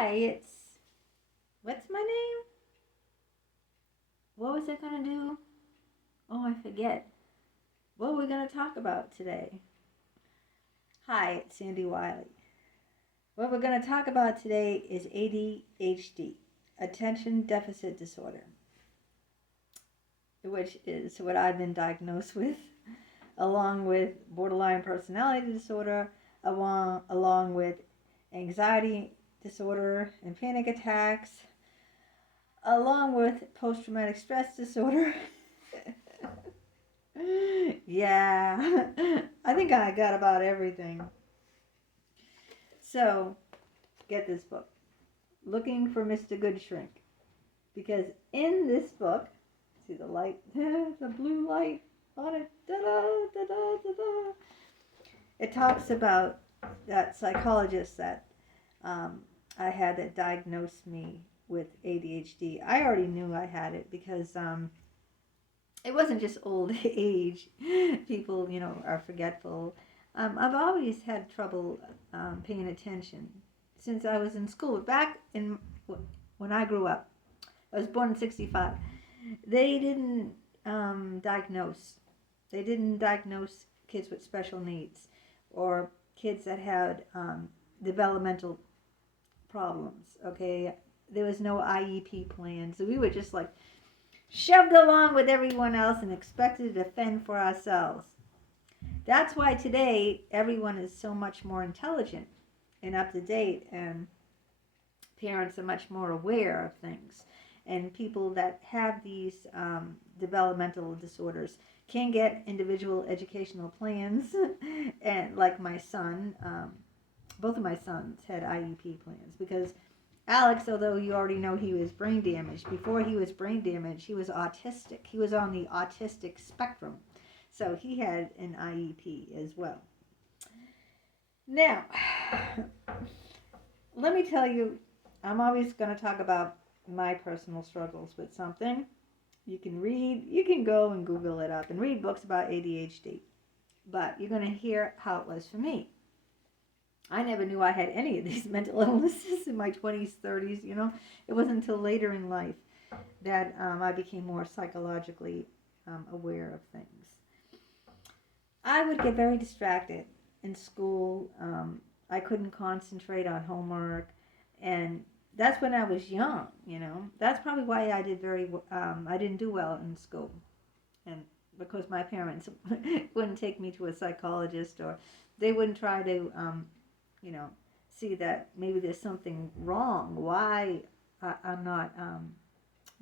Hi, what's my name? What was I gonna do? Oh, I forget. What are we gonna talk about today? Hi, it's Sandy Wiley. What we're gonna talk about today is ADHD, Attention Deficit Disorder, which is what I've been diagnosed with, along with borderline personality disorder, along with anxiety disorder and panic attacks, along with post traumatic stress disorder. Yeah, I think I got about everything. So, get this book, Looking for Mr. Goodshrink. Because in this book, see the light, the blue light on it, da-da, da-da, da-da. It talks about that psychologist that I had that diagnosed me with ADHD. I already knew I had it because it wasn't just old age. People, are forgetful. I've always had trouble paying attention since I was in school. Back in when I grew up, I was born in '65. They didn't diagnose. They didn't diagnose kids with special needs or kids that had developmental problems. Okay, there was no IEP plan, so we were just like shoved along with everyone else and expected to fend for ourselves. That's why today everyone is so much more intelligent and up to date, and parents are much more aware of things. And people that have these developmental disorders can get individual educational plans. And like my son, both of my sons had IEP plans because Alex, although you already know he was brain damaged, before he was brain damaged, he was autistic. He was on the autistic spectrum. So he had an IEP as well. Now, let me tell you, I'm always going to talk about my personal struggles with something. You can go and Google it up and read books about ADHD. But you're going to hear how it was for me. I never knew I had any of these mental illnesses in my 20s, 30s, It wasn't until later in life that I became more psychologically aware of things. I would get very distracted in school. I couldn't concentrate on homework, and that's when I was young. That's probably why I didn't do well in school, and because my parents wouldn't take me to a psychologist, or they wouldn't try to, see that maybe there's something wrong. Why I'm not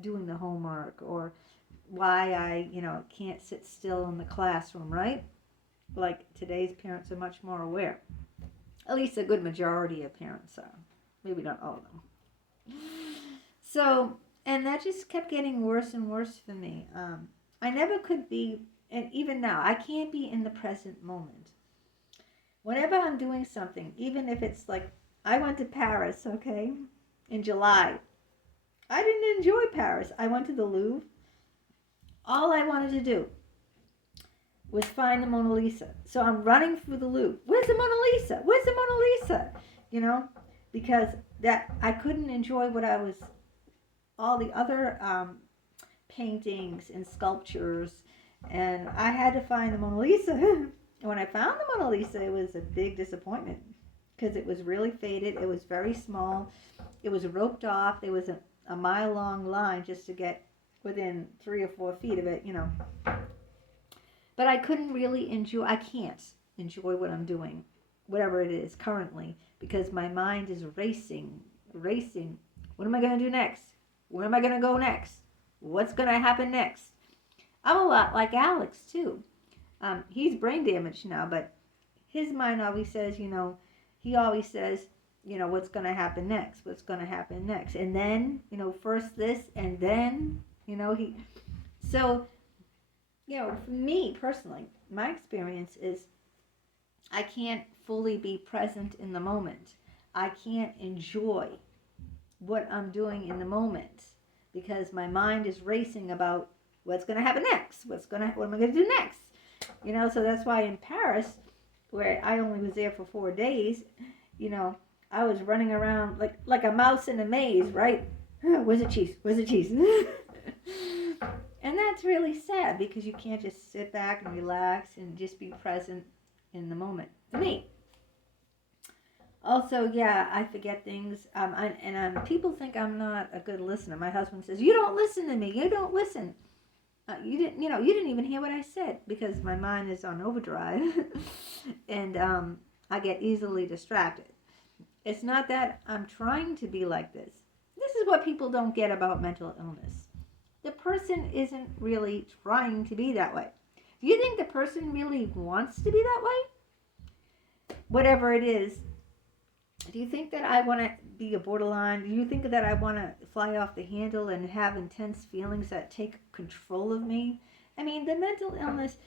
doing the homework, or why I, can't sit still in the classroom, right? Like today's parents are much more aware. At least a good majority of parents are. Maybe not all of them. So, and that just kept getting worse and worse for me. I never could be, and even now, I can't be in the present moment. Whenever I'm doing something, even if it's like, I went to Paris, okay, in July. I didn't enjoy Paris. I went to the Louvre. All I wanted to do was find the Mona Lisa. So I'm running through the Louvre. Where's the Mona Lisa? Where's the Mona Lisa? Because that I couldn't enjoy all the other paintings and sculptures, and I had to find the Mona Lisa. And when I found the Mona Lisa, it was a big disappointment because it was really faded. It was very small. It was roped off. There was a mile-long line just to get within 3 or 4 feet of it, But I couldn't really I can't enjoy what I'm doing, whatever it is currently, because my mind is racing. What am I going to do next? Where am I going to go next? What's going to happen next? I'm a lot like Alex, too. He's brain damaged now, but his mind always says, he always says, what's going to happen next? What's going to happen next? And then, first this, and then, So, for me personally, my experience is I can't fully be present in the moment. I can't enjoy what I'm doing in the moment because my mind is racing about what's going to happen next. What am I going to do next? So that's why in Paris, where I only was there for 4 days, I was running around like a mouse in a maze, right? Where's the cheese? Where's the cheese? And that's really sad because you can't just sit back and relax and just be present in the moment. For me. Also, yeah, I forget things. People think I'm not a good listener. My husband says, "You don't listen to me. You don't listen. You didn't even hear what I said because my mind is on overdrive, and I get easily distracted. It's not that I'm trying to be like this. This is what people don't get about mental illness. The person isn't really trying to be that way. Do you think the person really wants to be that way? Whatever it is, do you think that I want to be a borderline? Do you think that I want to fly off the handle and have intense feelings that take control of me? I mean, the mental illness,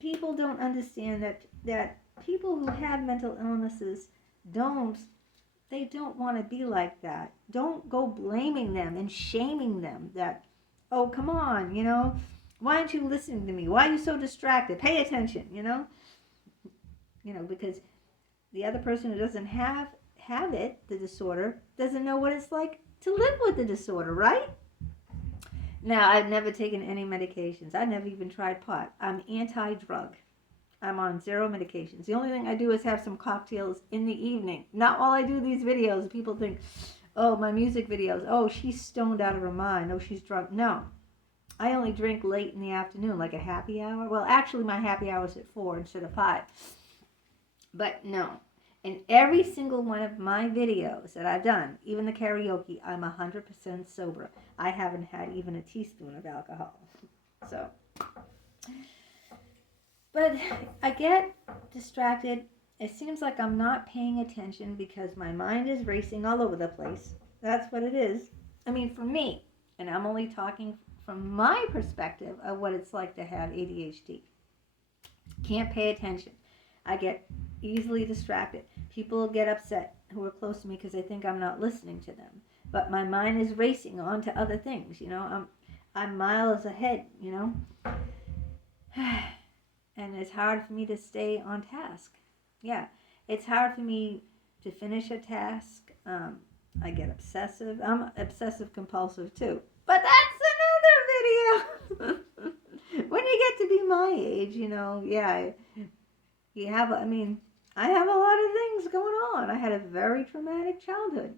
people don't understand that people who have mental illnesses they don't want to be like that. Don't go blaming them and shaming them that, oh, come on, why aren't you listening to me? Why are you so distracted? Pay attention, because the other person who doesn't have it, the disorder, doesn't know what it's like to live with the disorder, right? Now, I've never taken any medications. I've never even tried pot. I'm anti-drug. I'm on 0 medications. The only thing I do is have some cocktails in the evening. Not while I do these videos. People think, oh, my music videos, oh, she's stoned out of her mind. Oh, she's drunk. No. I only drink late in the afternoon, like a happy hour. Well, actually, my happy hour is at 4 instead of 5. But no. In every single one of my videos that I've done, even the karaoke, I'm 100% sober. I haven't had even a teaspoon of alcohol. So, but I get distracted. It seems like I'm not paying attention because my mind is racing all over the place. That's what it is. I mean, for me, and I'm only talking from my perspective of what it's like to have ADHD. Can't pay attention. I get easily distracted. People get upset who are close to me because they think I'm not listening to them. But my mind is racing on to other things, I'm miles ahead, And it's hard for me to stay on task. Yeah, it's hard for me to finish a task. I get obsessive. I'm obsessive compulsive too. But that's another video. When you get to be my age, yeah, I have a lot of things going on. I had a very traumatic childhood.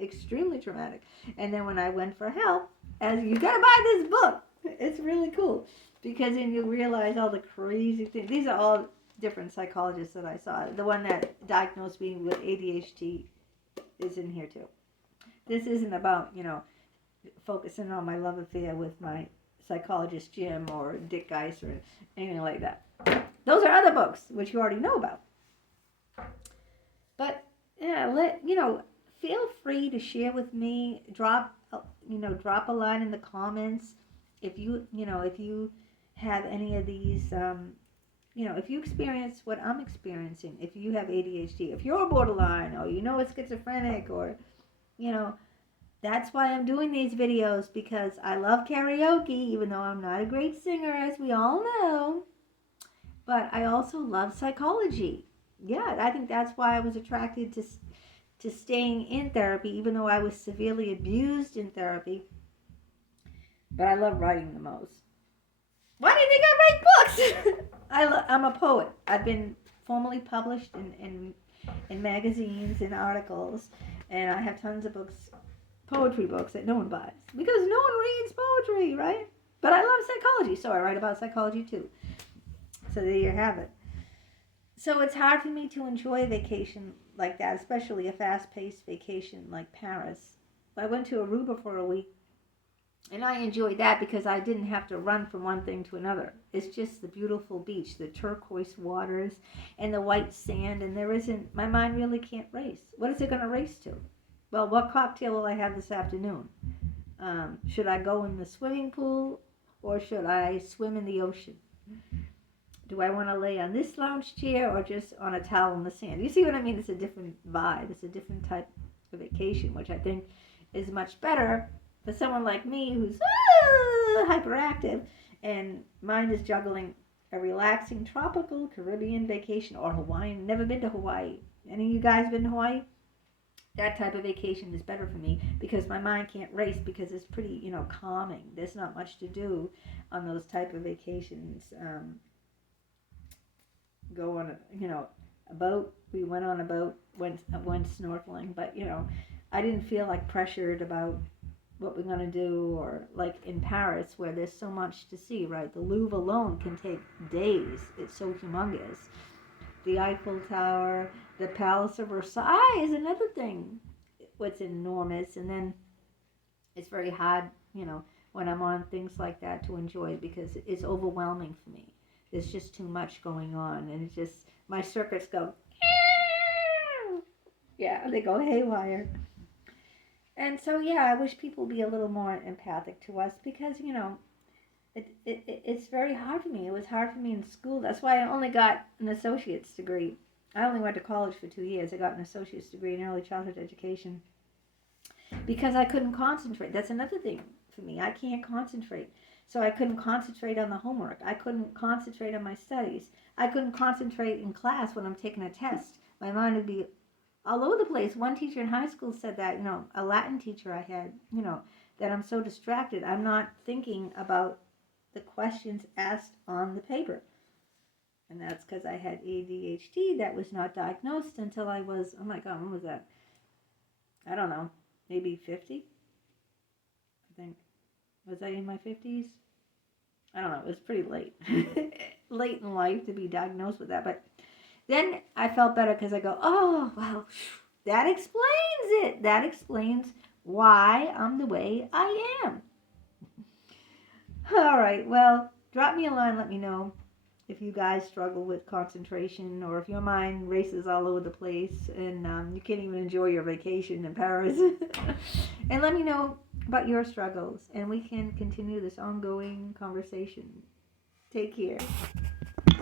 Extremely traumatic. And then when I went for help, you gotta buy this book. It's really cool. Because then you realize all the crazy things. These are all different psychologists that I saw. The one that diagnosed me with ADHD is in here too. This isn't about, focusing on my love affair with my psychologist Jim or Dick Geis or anything like that. Those are other books, which you already know about. But, yeah, feel free to share with me. Drop a line in the comments if you have any of these, if you experience what I'm experiencing, if you have ADHD, if you're borderline, or it's schizophrenic, or, that's why I'm doing these videos, because I love karaoke, even though I'm not a great singer, as we all know. But I also love psychology. Yeah, I think that's why I was attracted to staying in therapy, even though I was severely abused in therapy. But I love writing the most. Why do you think I write books? I'm a poet. I've been formally published in magazines and articles, and I have tons of books, poetry books that no one buys, because no one reads poetry, right? But I love psychology, so I write about psychology too. So there you have it. So it's hard for me to enjoy a vacation like that, especially a fast-paced vacation like Paris. I went to Aruba for a week, and I enjoyed that because I didn't have to run from one thing to another. It's just the beautiful beach, the turquoise waters, and the white sand, and my mind really can't race. What is it going to race to? Well, what cocktail will I have this afternoon? Should I go in the swimming pool, or should I swim in the ocean? Do I want to lay on this lounge chair or just on a towel in the sand? You see what I mean? It's a different vibe. It's a different type of vacation, which I think is much better for someone like me who's hyperactive and mind is juggling a relaxing tropical Caribbean vacation or Hawaiian. Never been to Hawaii. Any of you guys been to Hawaii? That type of vacation is better for me because my mind can't race because it's pretty, calming. There's not much to do on those type of vacations. Go on a boat. We went on a boat, went snorkeling, but I didn't feel like pressured about what we're going to do, or like in Paris where there's so much to see, right? The Louvre alone can take days. It's so humongous. The Eiffel Tower, the Palace of Versailles is another thing. What's enormous, and then it's very hard, when I'm on things like that to enjoy it because it's overwhelming for me. There's just too much going on, and it's just my circuits go, yeah, they go haywire. And so, yeah, I wish people would be a little more empathic to us because, it's very hard for me. It was hard for me in school. That's why I only got an associate's degree. I only went to college for 2 years. I got an associate's degree in early childhood education because I couldn't concentrate. That's another thing for me. I can't concentrate. So I couldn't concentrate on the homework. I couldn't concentrate on my studies. I couldn't concentrate in class when I'm taking a test. My mind would be all over the place. One teacher in high school said that, a Latin teacher I had, that I'm so distracted. I'm not thinking about the questions asked on the paper. And that's because I had ADHD that was not diagnosed until I was, oh my God, when was that? I don't know, maybe 50? I think. Was I in my 50s? I don't know, it was pretty late. Late in life to be diagnosed with that. But then I felt better because I go, oh, well, that explains it. That explains why I'm the way I am. All right, well, drop me a line, let me know if you guys struggle with concentration or if your mind races all over the place and you can't even enjoy your vacation in Paris. And let me know about your struggles and we can continue this ongoing conversation. Take care.